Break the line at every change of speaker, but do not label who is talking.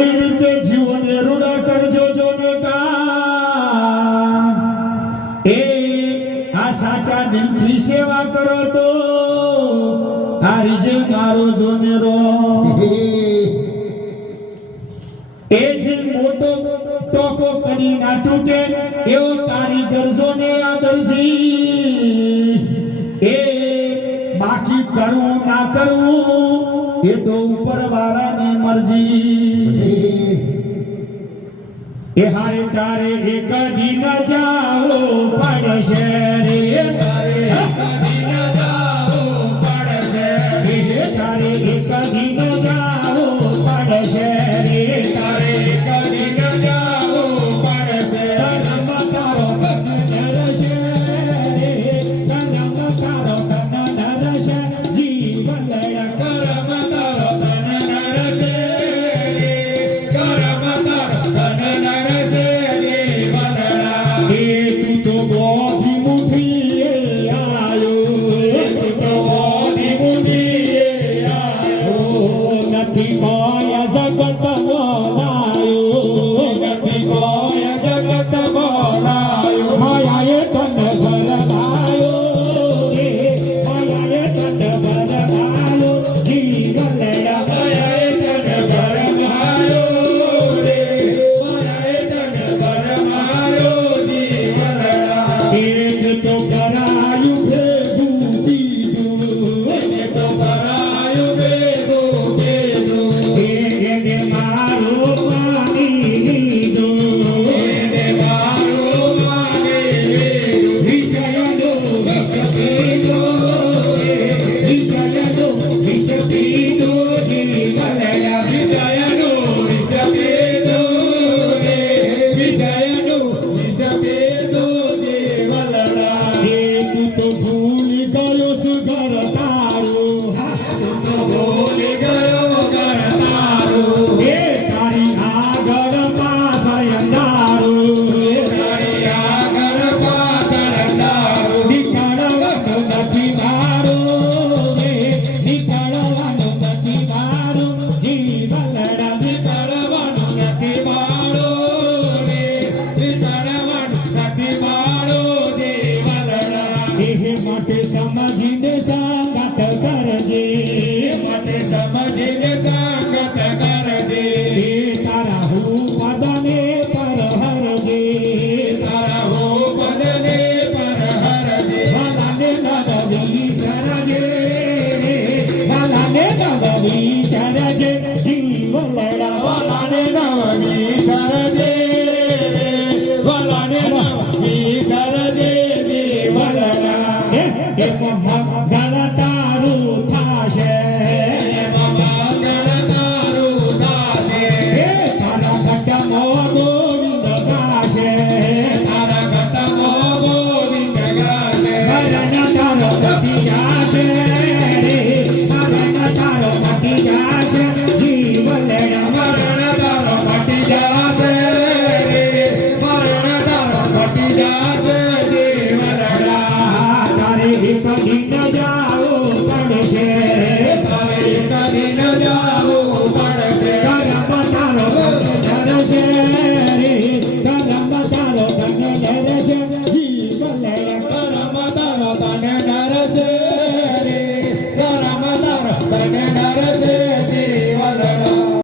રીતે જીવને રૂડા કરજો જો એ આ સાચા દિલથી સેવા કરો તો આ રીજે મારો જોને રો. એ જે મોટો ટોકો કરી ના તૂટે, એવો કારીગર જોને આદરજી. એ બાકી કરવું ના કરવું, એ તો ઉપર હારે તારે એક દિન જાવું પડશે રે. તારે એક
દિન જાવું પડશે
રે તારે એક દિન જાવું પડશે રે. Música એ માટે સમજીને સંગત કરજે.
માટે સમજીને સંગત
If I'm mother.